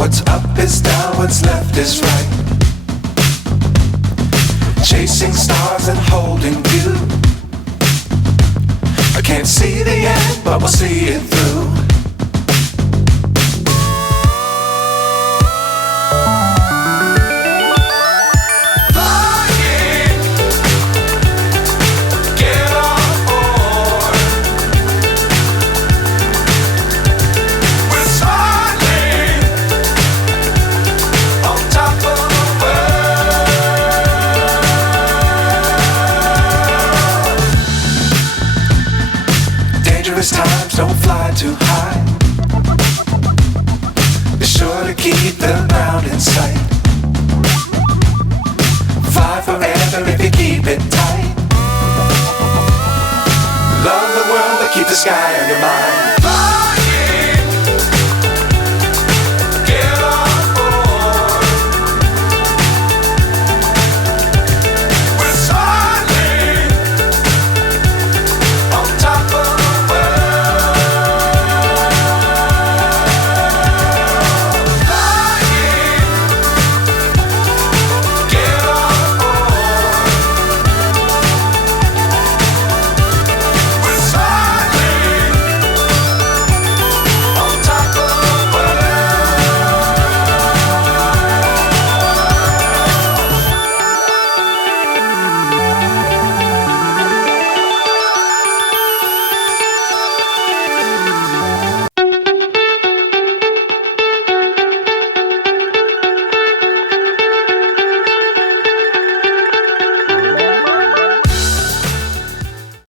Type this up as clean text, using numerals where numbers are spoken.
What's up is down, what's left is right. Chasing stars and holding you. I can't see the end, but we'll see it through. Dangerous times, don't fly too high. Be sure to keep the ground in sight. Fly forever if you keep it tight. Love the world, but keep the sky on your mind.